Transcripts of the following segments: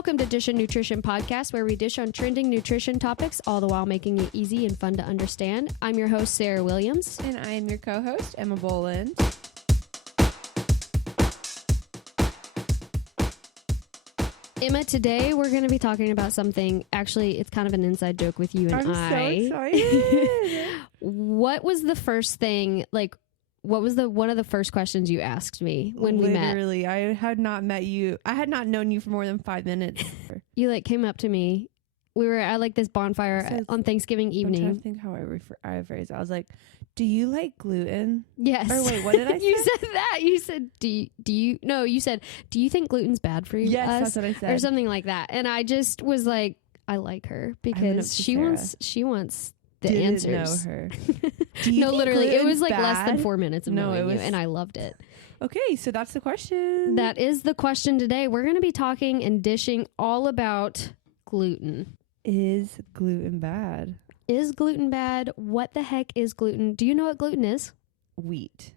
Welcome to Dishin Nutrition Podcast, where we dish on trending nutrition topics, all the while making it easy and fun to understand. I'm your host, Sarah Williams. And I am your co-host, Emma Boland. Emma, today we're going to be talking about something, actually, it's kind of an inside joke with you and I'm I. so excited. What was the first thing, what was one of the first questions you asked me when we met? Literally, I had not met you. I had not known you for more than 5 minutes. You came up to me. We were at this bonfire on Thanksgiving evening. I'm trying to think how I phrased it. I was like, do you like gluten? Yes. Or wait, what did I say? You said that. You said, you said, do you think gluten's bad for you? Yes, that's what I said. Or something like that. And I just was like, I like her because she wants the answers. Know her. No, literally, it was bad? less than 4 minutes of knowing you, and I loved it. Okay, so that's the question. That is the question today. We're going to be talking and dishing all about gluten. Is gluten bad? Is gluten bad? What the heck is gluten? Do you know what gluten is? Wheat.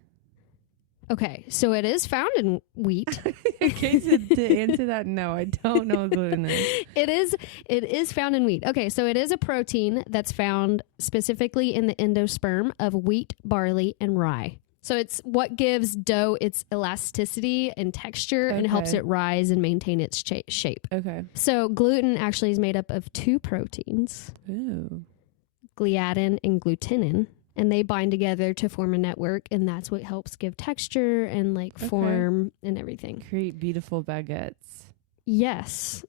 Okay, so it is found in wheat. Okay, so to answer that, no, I don't know what gluten is. It is found in wheat. Okay, so it is a protein that's found specifically in the endosperm of wheat, barley, and rye. So it's what gives dough its elasticity and texture and helps it rise and maintain its shape. Okay. So gluten actually is made up of two proteins, Ooh. gliadin and glutenin, and they bind together to form a network, and that's what helps give texture and form and everything. Create beautiful baguettes. Yes,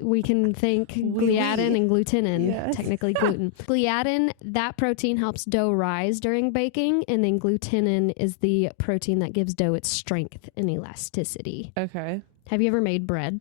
we can thank gliadin and glutenin, yes. technically gluten. Gliadin, that protein helps dough rise during baking, and then glutenin is the protein that gives dough its strength and elasticity. Okay. Have you ever made bread?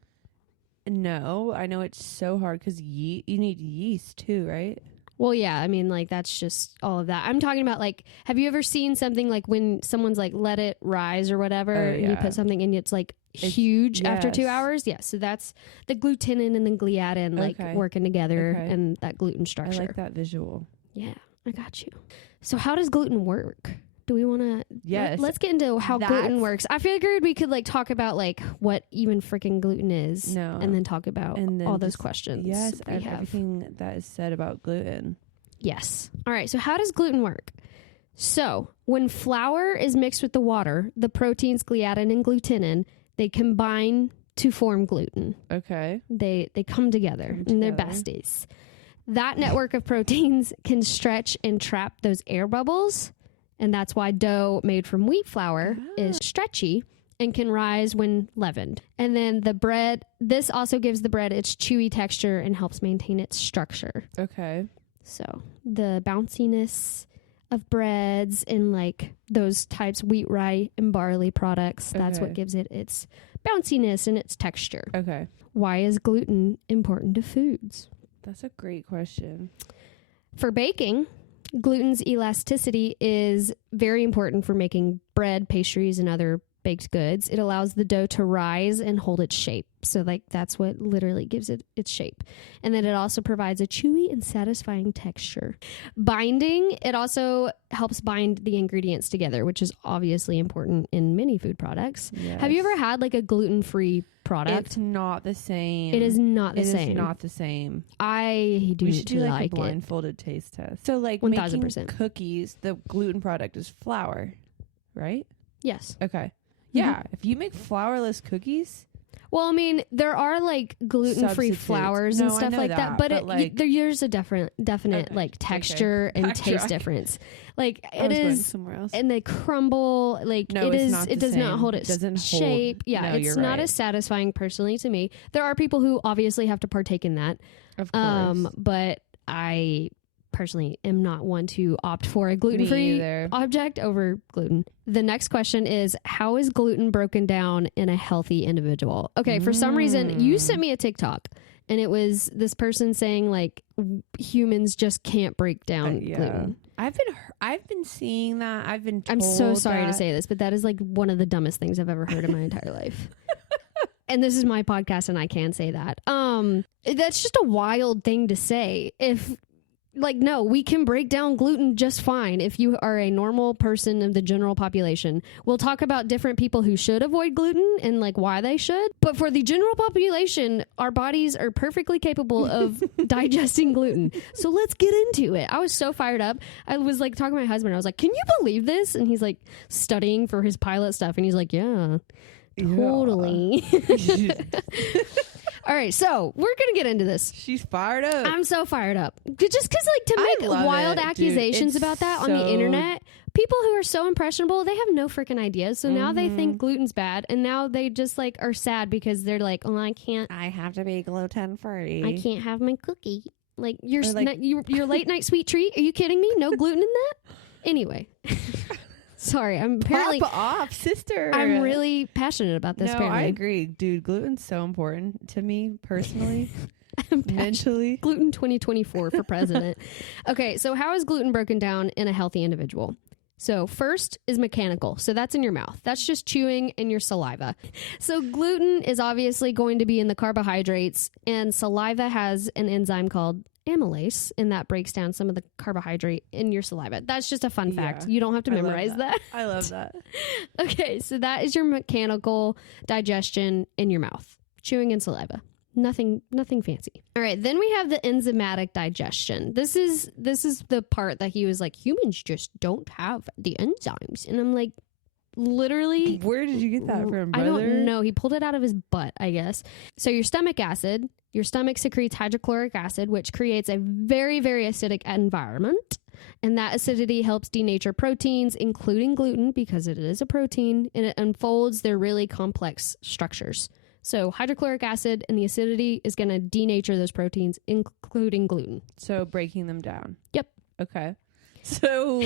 No, I know it's so hard because you need yeast too, right? Well, yeah, I mean, that's just all of that. I'm talking about, have you ever seen something when someone's, let it rise or whatever, and you put something in, it's huge after 2 hours? Yeah, so that's the glutenin and the gliadin, working together and that gluten structure. I like that visual. Yeah, I got you. So how does gluten work? Do we want to... Yes. Let's get into how gluten works. I figured we could, talk about, what even freaking gluten is. No. And then talk about all those questions. Yes, everything that is said about gluten. Yes. All right, so how does gluten work? So, when flour is mixed with the water, the proteins gliadin and glutenin, they combine to form gluten. Okay. They come together and they're besties. That network of proteins can stretch and trap those air bubbles. And that's why dough made from wheat flour is stretchy and can rise when leavened. And then the bread, this also gives the bread its chewy texture and helps maintain its structure. Okay. So the bounciness of breads and those types, wheat, rye, and barley products, that's what gives it its bounciness and its texture. Okay. Why is gluten important to foods? That's a great question. For baking, gluten's elasticity is very important for making bread, pastries, and other baked goods. It allows the dough to rise and hold its shape. So that's what literally gives it its shape. And then it also provides a chewy and satisfying texture. Binding, it also helps bind the ingredients together, which is obviously important in many food products. Yes. Have you ever had a gluten-free product? It's not the same. It is not the same. It is not the same. I do We should do like a blindfolded taste test. So 1000%. Making cookies, the gluten product is flour, right? Yes. Okay. Yeah. If you make flourless cookies. Well, I mean, there are gluten-free Substitutes. flours and stuff like that, but there's a definite texture and taste difference. It is somewhere else. And they crumble. It does not hold its shape. Yeah, no, it's not as satisfying personally to me. There are people who obviously have to partake in that. Of course. But I personally am not one to opt for a gluten-free object over gluten. The next question is, how is gluten broken down in a healthy individual? Okay, for some reason, you sent me a TikTok, and it was this person saying humans just can't break down gluten. I've been seeing that. I've been told I'm so sorry to say this, but that is one of the dumbest things I've ever heard in my entire life. And this is my podcast, and I can say that. That's just a wild thing to say. If Like, no, we can break down gluten just fine if you are a normal person of the general population. We'll talk about different people who should avoid gluten and like why they should. But for the general population, our bodies are perfectly capable of digesting gluten. So let's get into it. I was so fired up. I was like talking to my husband. I was like, can you believe this? And he's like studying for his pilot stuff. And he's like, yeah, totally. All right, so we're going to get into this. She's fired up. I'm so fired up. Just because, like, to make wild accusations about that on the internet, people who are so impressionable, they have no freaking ideas. So now they think gluten's bad, and now they just, like, are sad because they're like, oh, I have to be gluten-free. I can't have my cookie. Like, your late night sweet treat? Are you kidding me? No gluten in that? Anyway. Sorry, I'm apparently... Pop off, sister. I'm really passionate about this, apparently. I agree. Dude, gluten's so important to me, personally, mentally. Gluten 2024 for president. Okay, so how is gluten broken down in a healthy individual? So first is mechanical. So that's in your mouth. That's just chewing and your saliva. So gluten is obviously going to be in the carbohydrates, and saliva has an enzyme called amylase, and that breaks down some of the carbohydrate in your saliva. That's just a fun fact. You don't have to memorize that. I love that. Okay, so that is your mechanical digestion in your mouth, chewing and saliva. Nothing fancy. All right, then we have the enzymatic digestion. This is the part that he was like, humans just don't have the enzymes. And I'm like, literally, where did you get that from, brother? I don't know. He pulled it out of his butt, I guess. So your stomach secretes hydrochloric acid, which creates a very, very acidic environment. And that acidity helps denature proteins, including gluten, because it is a protein, and it unfolds their really complex structures. So hydrochloric acid and the acidity is going to denature those proteins, including gluten. So breaking them down. Yep. Okay. So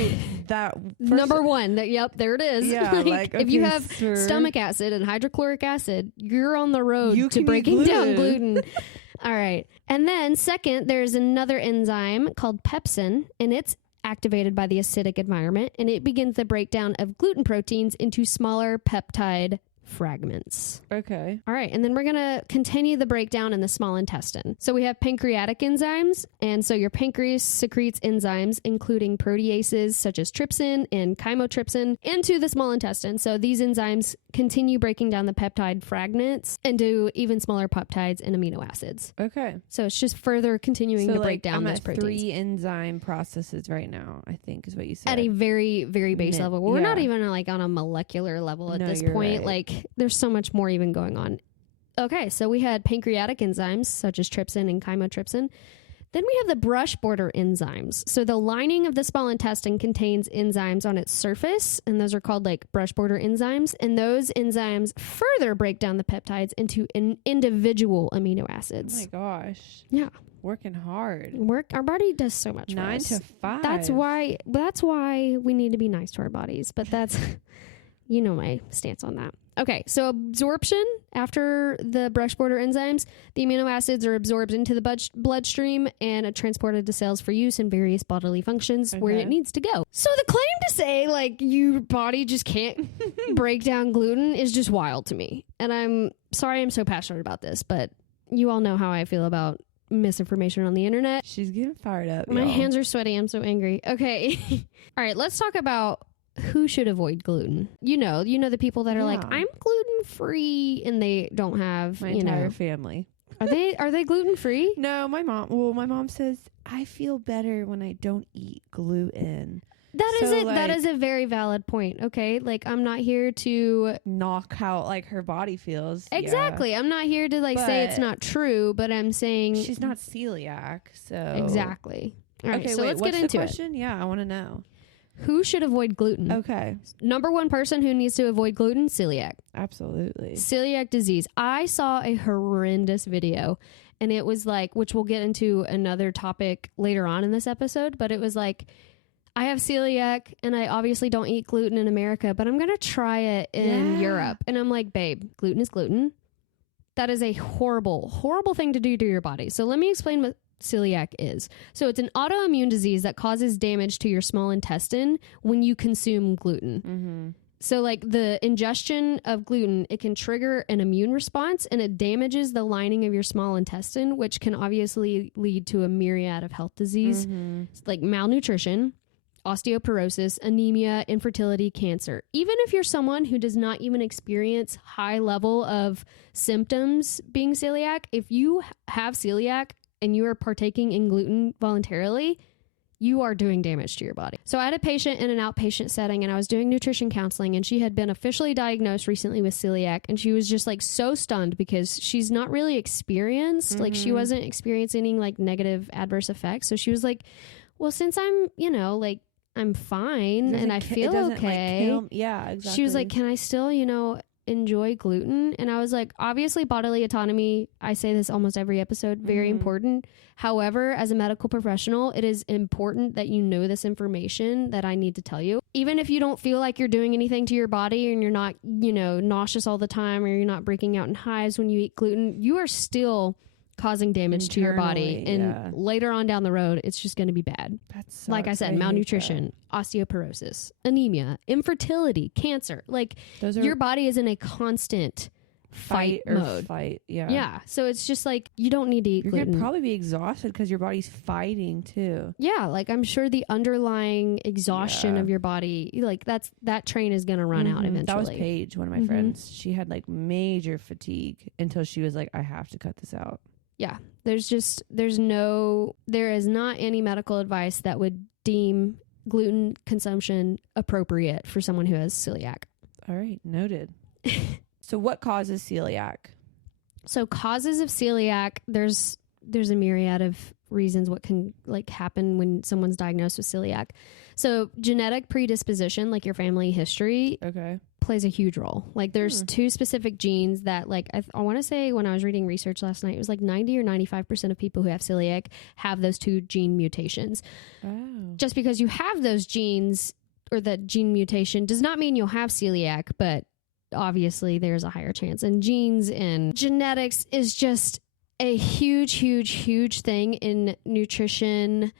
that number one, yep, there it is. Yeah, like okay, if you have stomach acid and hydrochloric acid, you're on the road to breaking down gluten. All right. And then second, there's another enzyme called pepsin, and it's activated by the acidic environment, and it begins the breakdown of gluten proteins into smaller peptide fragments. Okay. All right. And then we're going to continue the breakdown in the small intestine. So we have pancreatic enzymes. And so your pancreas secretes enzymes, including proteases such as trypsin and chymotrypsin, into the small intestine. So these enzymes continue breaking down the peptide fragments into even smaller peptides and amino acids. Okay. So it's just further continuing to break down those proteins. 3 enzyme processes right now, I think is what you said. At a very, very base level. We're not even like on a molecular level at this point. Right. Like, there's so much more even going on. Okay, so we had pancreatic enzymes such as trypsin and chymotrypsin. Then we have the brush border enzymes. So the lining of the small intestine contains enzymes on its surface, and those are called like brush border enzymes. And those enzymes further break down the peptides into individual amino acids. Oh my gosh. Yeah. Working hard. Our body does so much. 9 to 5. That's why we need to be nice to our bodies. But that's, you know, my stance on that. Okay, so absorption after the brush border enzymes, the amino acids are absorbed into the bloodstream and are transported to cells for use in various bodily functions where it needs to go. So the claim to say like your body just can't break down gluten is just wild to me. And I'm sorry I'm so passionate about this, but you all know how I feel about misinformation on the internet. She's getting fired up. My hands are sweaty. I'm so angry. Okay. All right, let's talk about who should avoid gluten. You know the people that are like, I'm gluten free, and they don't have my entire family. Are they gluten free? No, my mom says I feel better when I don't eat gluten. That is a very valid point. Okay, like I'm not here to knock how like her body feels. Exactly. Yeah. I'm not here to say it's not true, but I'm saying she's not celiac. So exactly. All right, okay, so let's get into the question? Yeah, I want to know. Who should avoid gluten? Okay. Number one person who needs to avoid gluten, celiac. Absolutely. Celiac disease. I saw a horrendous video, and it was like, which we'll get into another topic later on in this episode, but it was like, I have celiac, and I obviously don't eat gluten in America, but I'm going to try it in Europe. And I'm like, babe, gluten is gluten. That is a horrible, horrible thing to do to your body. So let me explain what celiac is. So it's an autoimmune disease that causes damage to your small intestine when you consume gluten. So like the ingestion of gluten, it can trigger an immune response and it damages the lining of your small intestine, which can obviously lead to a myriad of health disease like malnutrition, osteoporosis, anemia, infertility, cancer. Even if you're someone who does not even experience high level of symptoms being celiac, if you have celiac and you are partaking in gluten voluntarily, you are doing damage to your body. So I had a patient in an outpatient setting and I was doing nutrition counseling, and she had been officially diagnosed recently with celiac, and she was just like so stunned because she's not really experienced, like she wasn't experiencing any like negative adverse effects. So she was like, well, since I'm, you know, like I'm fine and I feel okay. Like, yeah, exactly. She was like, can I still, you know, enjoy gluten? And I was like, obviously bodily autonomy, I say this almost every episode, very important. However, as a medical professional, it is important that you know this information that I need to tell you. Even if you don't feel like you're doing anything to your body and you're not, you know, nauseous all the time, or you're not breaking out in hives when you eat gluten, you are still causing damage to your body. And later on down the road, it's just going to be bad. Like I said, malnutrition, osteoporosis, anemia, infertility, cancer. Like your body is in a constant fight mode. Yeah. So it's just like, you don't need to eat gluten. You're going to probably be exhausted because your body's fighting too. Yeah. Like I'm sure the underlying exhaustion of your body, like that train is going to run out eventually. That was Paige, one of my friends. She had like major fatigue until she was like, I have to cut this out. Yeah, there is not any medical advice that would deem gluten consumption appropriate for someone who has celiac. All right, noted. So what causes celiac? So causes of celiac, there's a myriad of reasons what can like happen when someone's diagnosed with celiac. So genetic predisposition, like your family history, plays a huge role. Like there's two specific genes that like I want to say when I was reading research last night, it was like 90 or 95% of people who have celiac have those two gene mutations. Just because you have those genes or that gene mutation does not mean you'll have celiac, but obviously there's a higher chance. And genes and genetics is just a huge thing in nutrition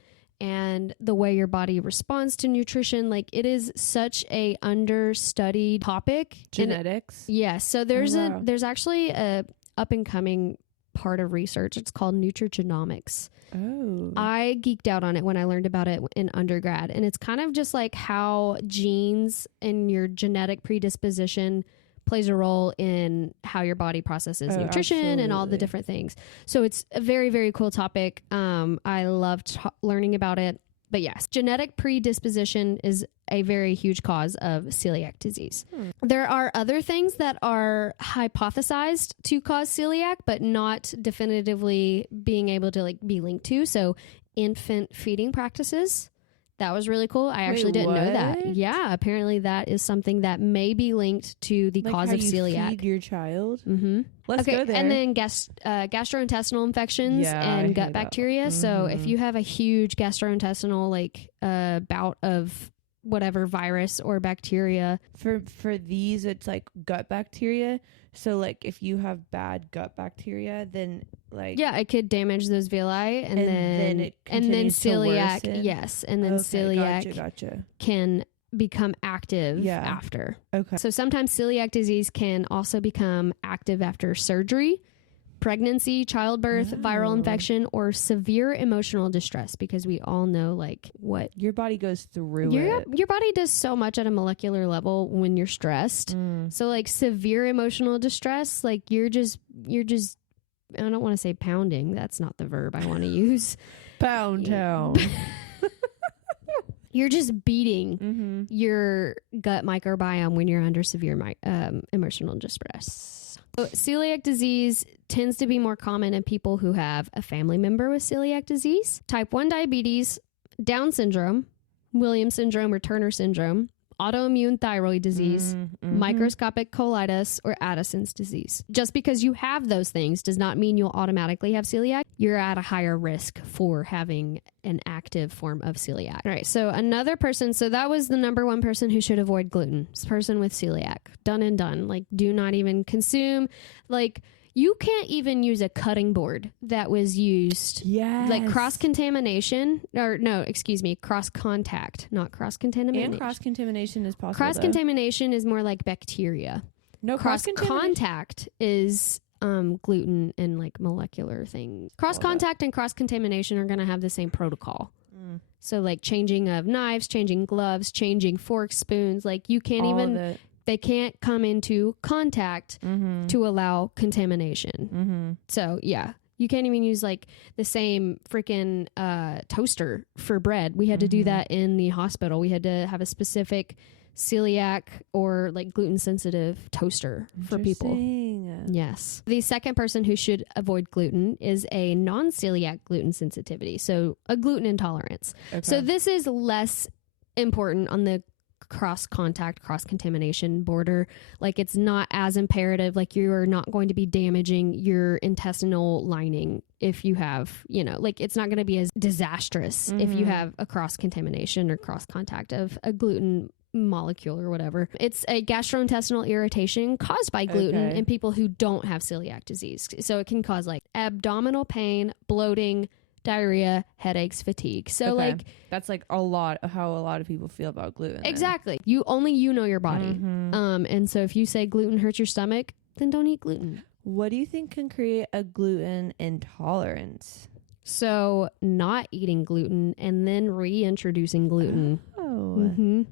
and the way your body responds to nutrition. Like it is such a understudied topic. Genetics. Yes. So there's actually a up and coming part of research. It's called nutrigenomics. Oh. I geeked out on it when I learned about it in undergrad. And it's kind of just like how genes and your genetic predisposition plays a role in how your body processes nutrition and all the different things. So it's a very, very cool topic. I loved learning about it. But yes, genetic predisposition is a very huge cause of celiac disease. There are other things that are hypothesized to cause celiac, but not definitively being able to like be linked to. So infant feeding practices. That was really cool. I actually didn't know that. Yeah, apparently that is something that may be linked to the cause of celiac. Feed your child. Let's go there. And then gastrointestinal infections and gut bacteria. So if you have a huge gastrointestinal like bout of whatever virus or bacteria, for these it's like gut bacteria. So like if you have bad gut bacteria, then like it could damage those villi and then celiac celiac can become active after. So sometimes celiac disease can also become active after surgery, pregnancy, childbirth, viral infection, or severe emotional distress, because we all know like what your body goes through. Your body does so much at a molecular level when you're stressed. So like severe emotional distress, like you're just I don't want to say pounding. That's not the verb I want to use. Pound town. You're just beating your gut microbiome when you're under severe emotional distress. So celiac disease tends to be more common in people who have a family member with celiac disease, type 1 diabetes, Down syndrome, Williams syndrome or Turner syndrome, autoimmune thyroid disease, microscopic colitis, or Addison's disease. Just because you have those things does not mean you'll automatically have celiac. You're at a higher risk for having an active form of celiac. All right, so another person, so that was the number one person who should avoid gluten. This person with celiac. Done and done. Like, do not even consume. Like, You can't even use a cutting board that was used. Yes. Like cross-contamination, cross-contact, not cross-contamination. And cross-contamination is possible. Cross-contamination is more like bacteria. No, Cross-contact is gluten and like molecular things. Cross-contact and cross-contamination are going to have the same protocol. So like changing of knives, changing gloves, changing forks, spoons, like you can't even... They can't come into contact to allow contamination. So, yeah, you can't even use like the same freaking toaster for bread. We had to do that in the hospital. We had to have a specific celiac or like gluten sensitive toaster for people. Yes. The second person who should avoid gluten is a non-celiac gluten sensitivity. So a gluten intolerance. Okay. So this is less important on the cross-contact, cross-contamination border. Like it's not as imperative, like you are not going to be damaging your intestinal lining if you have, like it's not going to be as disastrous if you have a cross-contamination or cross-contact of a gluten molecule or whatever. It's a gastrointestinal irritation caused by gluten in people who don't have celiac disease. So it can cause like abdominal pain, bloating, diarrhea, headaches, fatigue. So like that's like a lot of how a lot of people feel about gluten. Exactly. You know your body. And so if you say gluten hurts your stomach, then don't eat gluten. What do you think can create a gluten intolerance? So not eating gluten and then reintroducing gluten. Oh,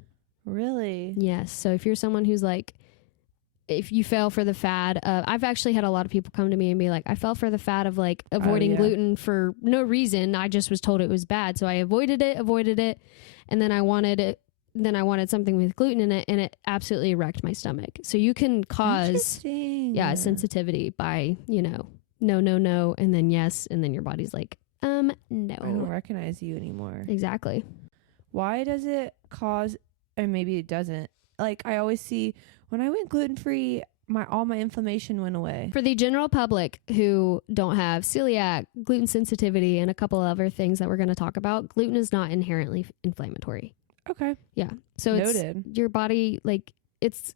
really? Yes. So if you're someone who's like, if you fell for the fad of, I've actually had a lot of people come to me and be like, I fell for the fad of like avoiding gluten for no reason. I just was told it was bad. So I avoided it. And then I wanted something with gluten in it, and it absolutely wrecked my stomach. So you can cause sensitivity by, no, and then yes. And then your body's like, no. I don't recognize you anymore. Exactly. Why does it cause, or maybe it doesn't. Like I always see when I went gluten-free, all my inflammation went away. For the general public who don't have celiac, gluten sensitivity, and a couple other things that we're going to talk about, gluten is not inherently inflammatory. Okay. Yeah. So noted. It's your body, like it's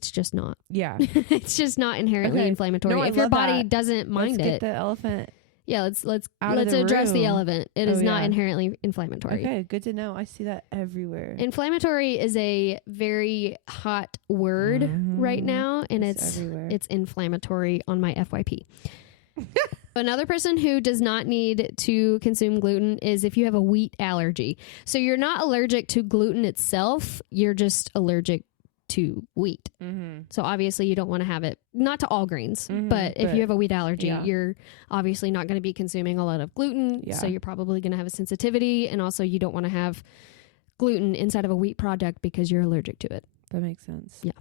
just not. Yeah. It's just not inherently inflammatory. If your body doesn't mind Let's get the elephant. Yeah, let's address the elephant. It is not inherently inflammatory. Okay, good to know. I see that everywhere. Inflammatory is a very hot word right now, and it's inflammatory on my FYP. Another person who does not need to consume gluten is if you have a wheat allergy. So you're not allergic to gluten itself, you're just allergic to wheat. So obviously you don't want to have it, not to all grains, but if you have a wheat allergy, you're obviously not going to be consuming a lot of gluten. So you're probably going to have a sensitivity, and also you don't want to have gluten inside of a wheat product because you're allergic to it. That makes sense. Yeah.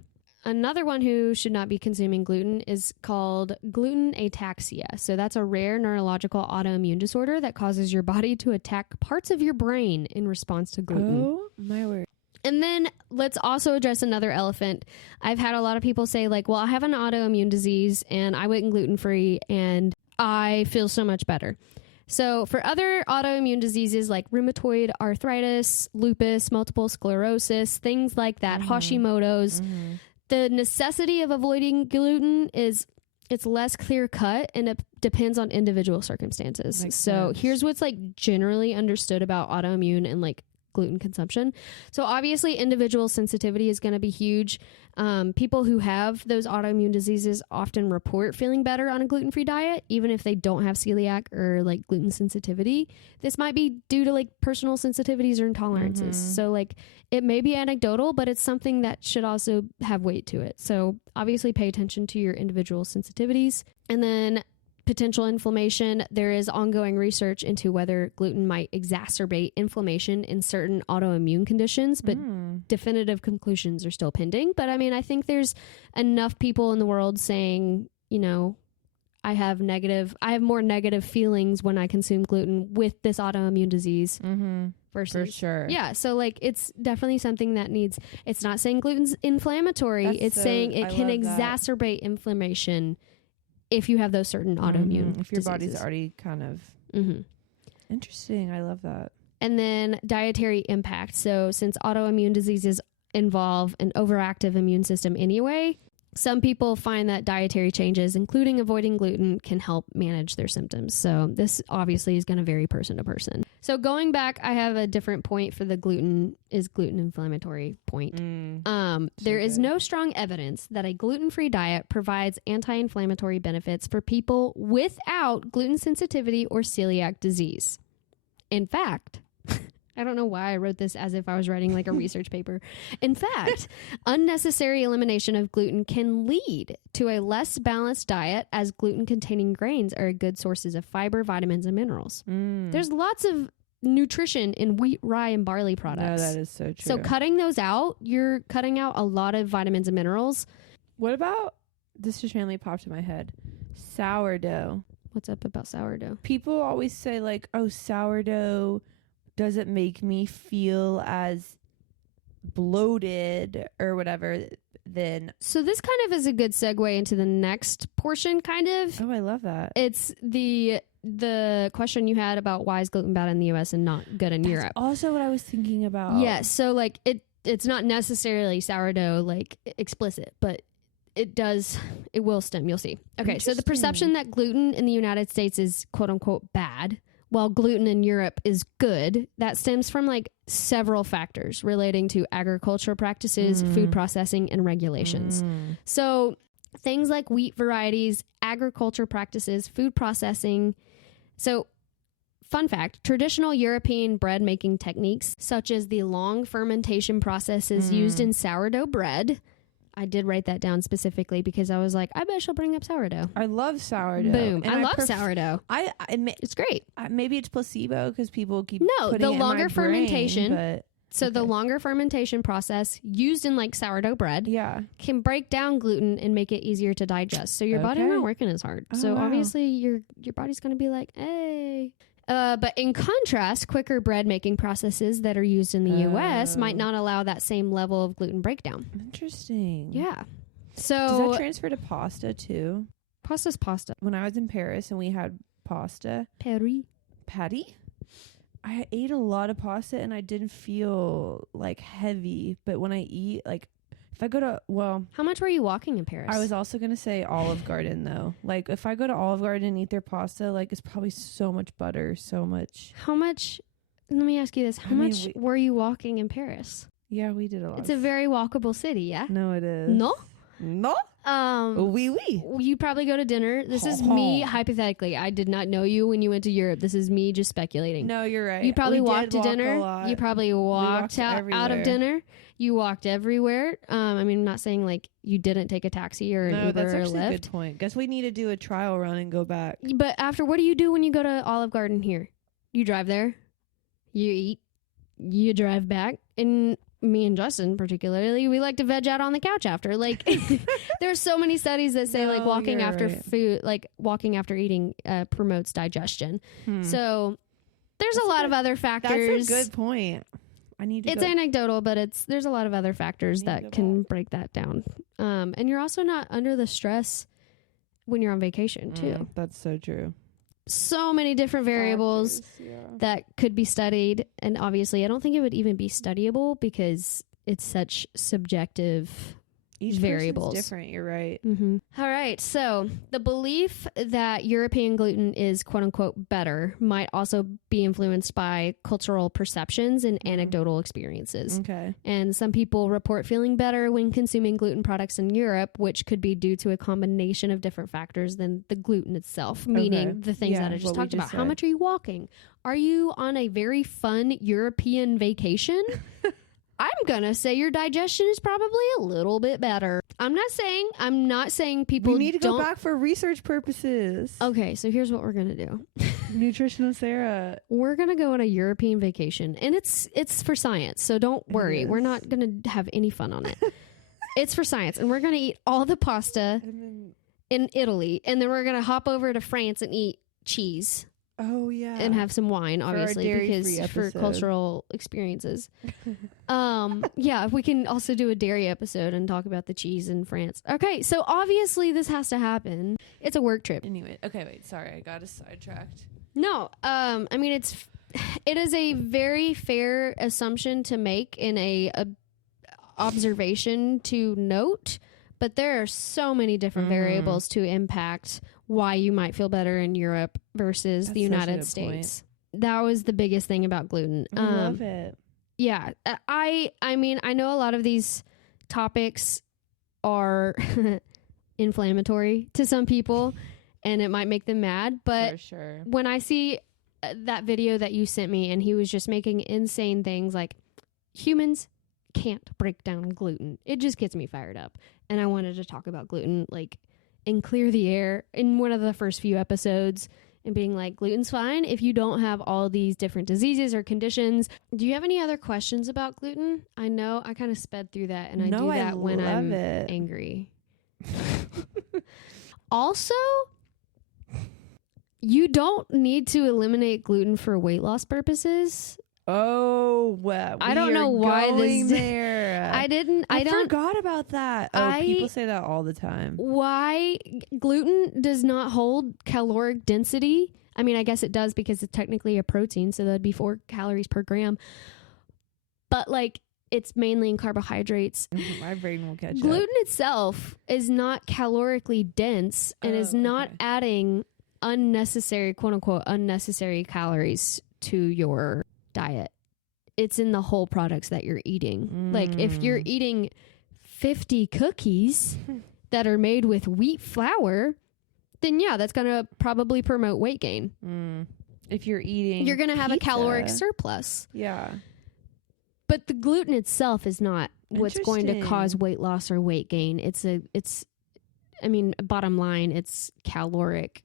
Another one who should not be consuming gluten is called gluten ataxia. So that's a rare neurological autoimmune disorder that causes your body to attack parts of your brain in response to gluten. Oh my word. And then let's also address another elephant. I've had a lot of people say like, well, I have an autoimmune disease and I went gluten-free and I feel so much better. So for other autoimmune diseases like rheumatoid arthritis, lupus, multiple sclerosis, things like that, Hashimoto's, the necessity of avoiding gluten it's less clear cut, and it depends on individual circumstances. Makes so sense. Here's what's like generally understood about autoimmune and like gluten consumption. So obviously individual sensitivity is going to be huge. People who have those autoimmune diseases often report feeling better on a gluten-free diet, even if they don't have celiac or like gluten sensitivity. This might be due to like personal sensitivities or intolerances. So like it may be anecdotal, but it's something that should also have weight to it. So obviously pay attention to your individual sensitivities. And then potential inflammation. There is ongoing research into whether gluten might exacerbate inflammation in certain autoimmune conditions, but definitive conclusions are still pending. But I mean, I think there's enough people in the world saying, I have more negative feelings when I consume gluten with this autoimmune disease. Versus, for sure. Yeah. So like, it's definitely something that it's not saying gluten's inflammatory. It's saying it can exacerbate inflammation if you have those certain autoimmune if your diseases. body's already kind of interesting. I love that. And then dietary impact. So since autoimmune diseases involve an overactive immune system anyway, Some people find that dietary changes, including avoiding gluten, can help manage their symptoms. So this obviously is going to vary person to person. So going back, I have a different point for the gluten inflammatory point. There is no strong evidence that a gluten-free diet provides anti-inflammatory benefits for people without gluten sensitivity or celiac disease. In fact, I don't know why I wrote this as if I was writing like a research paper. In fact, unnecessary elimination of gluten can lead to a less balanced diet, as gluten-containing grains are good sources of fiber, vitamins, and minerals. There's lots of nutrition in wheat, rye, and barley products. No, that is so true. So cutting those out, you're cutting out a lot of vitamins and minerals. What about, this just randomly popped in my head, sourdough. What's up about sourdough? People always say like, oh, sourdough doesn't make me feel as bloated or whatever. Then so this kind of is a good segue into the next portion, kind of. Oh, I love that. It's the question you had about why is gluten bad in the US and not good in Europe. Also what I was thinking about. Yes, so like it's not necessarily sourdough like explicit, but it will stem, you'll see. Okay, so the perception that gluten in the United States is quote unquote bad, while gluten in Europe is good, that stems from like several factors relating to agricultural practices, food processing, and regulations. So things like wheat varieties, agriculture practices, food processing. So fun fact, traditional European bread making techniques, such as the long fermentation processes used in sourdough bread. I did write that down specifically because I was like, I bet she'll bring up sourdough. I love sourdough. Boom. And I love sourdough. It's great. Maybe it's placebo because people keep the putting longer it in my fermentation. brain, The longer fermentation process used in like sourdough bread can break down gluten and make it easier to digest. So your body not working as hard. So obviously your body's going to be like, hey. But in contrast, quicker bread making processes that are used in the U.S. might not allow that same level of gluten breakdown. Interesting. Yeah. So does that transfer to pasta too? Pasta's pasta. When I was in Paris and we had pasta. Patty? I ate a lot of pasta and I didn't feel like heavy. But when I eat, like if I go to, how much were you walking in Paris? I was also going to say Olive Garden though. Like if I go to Olive Garden and eat their pasta, like it's probably so much butter, so much. How much, let me ask you this. How much were you walking in Paris? Yeah, we did a lot. It's a very walkable city, yeah? No, it is. No? Oui. You probably go to dinner. This is me hypothetically. I did not know you when you went to Europe. This is me just speculating. No, you're right. You probably walked to dinner. You probably walked out of dinner. You walked everywhere. I mean, I'm not saying like you didn't take a taxi or an Uber that's or actually Lyft. a good point. Guess we need to do a trial run and go back. But after, what do you do when you go to Olive Garden here? You drive there, you eat, you drive back, and me and Justin particularly, we like to veg out on the couch after. Like there's so many studies that say like walking after food, like walking after eating promotes digestion. So there's a lot of other factors. That's a good point. It's anecdotal, but there's a lot of other factors that can break that down. And you're also not under the stress when you're on vacation too. That's so true. So many different variables that could be studied, and obviously I don't think it would even be studyable because it's such subjective Each variables. person's different, you're right. All right, so the belief that European gluten is quote unquote better might also be influenced by cultural perceptions and anecdotal experiences. Okay. And some people report feeling better when consuming gluten products in Europe, which could be due to a combination of different factors than the gluten itself, meaning the things that I just talked about. How much are you walking? Are you on a very fun European vacation? I'm going to say your digestion is probably a little bit better. I'm not saying people We need to go back for research purposes. Okay, so here's what we're going to do. Nutritional Sarah. We're going to go on a European vacation, and it's for science, so don't worry. We're not going to have any fun on it. It's for science, and we're going to eat all the pasta in Italy, and then we're going to hop over to France and eat cheese. Oh, yeah. And have some wine, obviously, because for episode. cultural experiences. Yeah, we can also do a dairy episode and talk about the cheese in France. Okay, so obviously this has to happen. It's a work trip. Anyway, okay, wait, sorry, I got us sidetracked. No, I mean, it is a very fair assumption to make in a observation to note, But there are so many different variables to impact why you might feel better in Europe versus the United States. That was the biggest thing about gluten. I love it. Yeah. I mean, I know a lot of these topics are inflammatory to some people and it might make them mad. But for sure, when I see that video that you sent me and he was just making insane things like humans can't break down gluten, it just gets me fired up. And I wanted to talk about gluten, like, and clear the air in one of the first few episodes and being like, gluten's fine if you don't have all these different diseases or conditions. Do you have any other questions about gluten? I know I kind of sped through that, and I do that when I'm angry. Also, you don't need to eliminate gluten for weight loss purposes. Oh, well, I don't know why this there. I forgot about that. Oh, people say that all the time. Why gluten does not hold caloric density? I mean, I guess it does because it's technically a protein, so that'd be 4 calories per gram. But like, it's mainly in carbohydrates. My brain will catch gluten up. itself is not calorically dense and is not adding unnecessary, quote unquote, unnecessary calories to your diet. It's in the whole products that you're eating. Like if you're eating 50 cookies that are made with wheat flour, then yeah, that's going to probably promote weight gain. If you're eating, you're going to have a caloric surplus. Yeah. But the gluten itself is not what's going to cause weight loss or weight gain. I mean, bottom line, it's caloric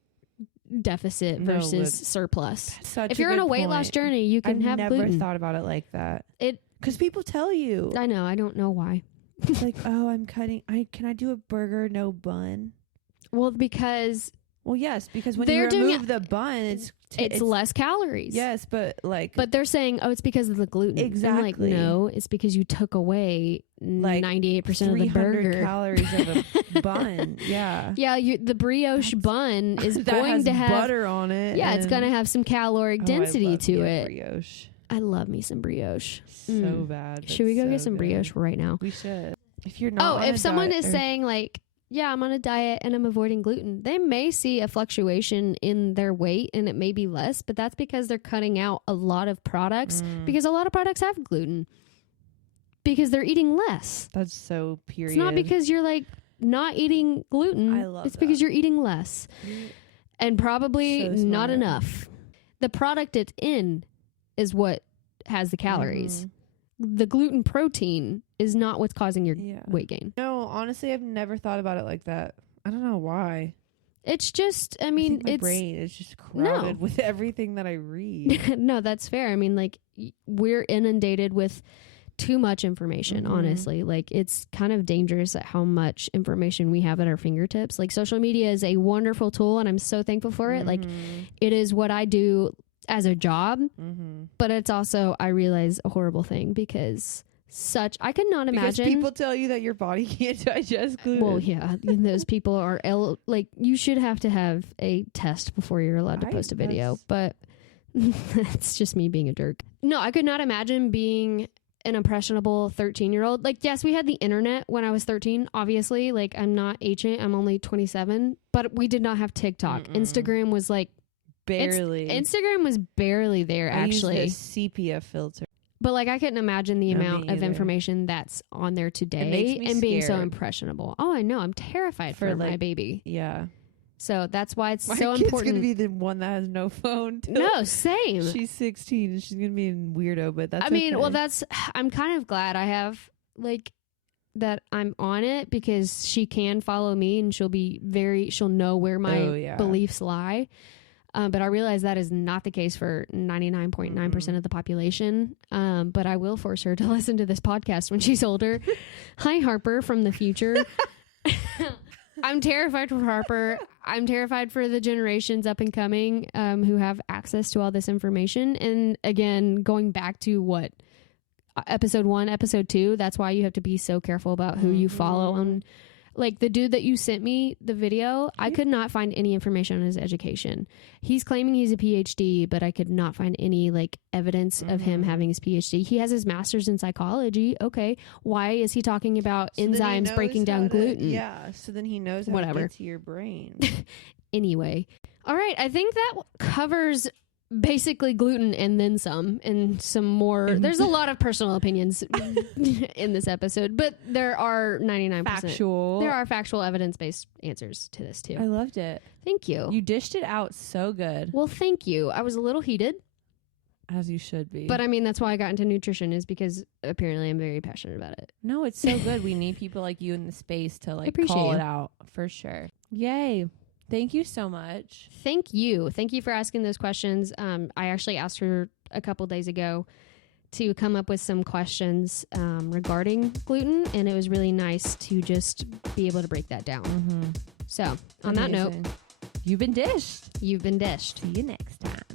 deficit versus surplus. Such if you're on a weight loss journey, you can have gluten. I've never thought about it like that. Because people tell you. I know. I don't know why. It's like, oh, can I do a burger no bun? Well, because yes, because when you remove the bun, it's less calories. Yes, but they're saying, oh, it's because of the gluten. Exactly. I'm like, no, it's because you took away 98% of the burger calories of a bun. Yeah. Yeah, the brioche bun is going to have butter on it. Yeah, it's going to have some caloric density to it. Brioche. I love me some brioche. So bad. Should we go get some brioche right now? We should. If you're not. If someone is saying like, yeah, I'm on a diet and I'm avoiding gluten, they may see a fluctuation in their weight and it may be less, but that's because they're cutting out a lot of products because a lot of products have gluten because they're eating less. That's so period. It's not because you're like not eating gluten. I love it's because you're eating less and probably not enough. The product it's in is what has the calories. The gluten protein is not what's causing your weight gain. No, honestly, I've never thought about it like that. I don't know why. It's just, I mean, my brain is just crowded with everything that I read. No, that's fair. I mean, like, we're inundated with too much information, honestly. Like, it's kind of dangerous at how much information we have at our fingertips. Like, social media is a wonderful tool, and I'm so thankful for it. Like, it is what I do as a job, but it's also, I realize, a horrible thing because I could not imagine. Because people tell you that your body can't digest gluten. Well, yeah, those people are like, you should have to have a test before you're allowed to post a video, but that's just me being a jerk. No, I could not imagine being an impressionable 13-year-old. Like, yes, we had the internet when I was 13, obviously. Like, I'm not ancient, I'm only 27, but we did not have TikTok. Instagram was like, barely. Instagram was barely there, actually. I used a sepia filter. But like, I couldn't imagine the amount of information that's on there today and being so impressionable. Oh, I know. I'm terrified for my baby. Yeah. So that's why it's my so kid's important. Gonna be the one that has no phone. No, same. She's 16 and she's gonna be a weirdo, but that's. I mean, well, I'm kind of glad I have that I'm on it because she can follow me and she'll know where my beliefs lie. But I realize that is not the case for 99.9% of the population. But I will force her to listen to this podcast when she's older. Hi, Harper from the future. I'm terrified for Harper. I'm terrified for the generations up and coming who have access to all this information. And again, going back to episode 1, episode 2, that's why you have to be so careful about who you follow on Like the dude that you sent me the video, I could not find any information on his education. He's claiming he's a PhD, but I could not find any like evidence of him having his PhD. He has his master's in psychology. Okay. Why is he talking about enzymes breaking down gluten? So then he knows how to get to your brain. Anyway. All right. I think that covers basically gluten and then some, and some more. There's a lot of personal opinions in this episode, but there are 99% factual. There are factual evidence-based answers to this too. I loved it. Thank you. You dished it out so good. Well, thank you. I was a little heated. As you should be. But I mean, that's why I got into nutrition, is because apparently I'm very passionate about it. No, it's so good. We need people like you in the space to like call it out for sure. Yay. Thank you so much. Thank you. Thank you for asking those questions. I actually asked her a couple days ago to come up with some questions regarding gluten, and it was really nice to just be able to break that down. So, on that note, you've been dished. You've been dished. See you next time.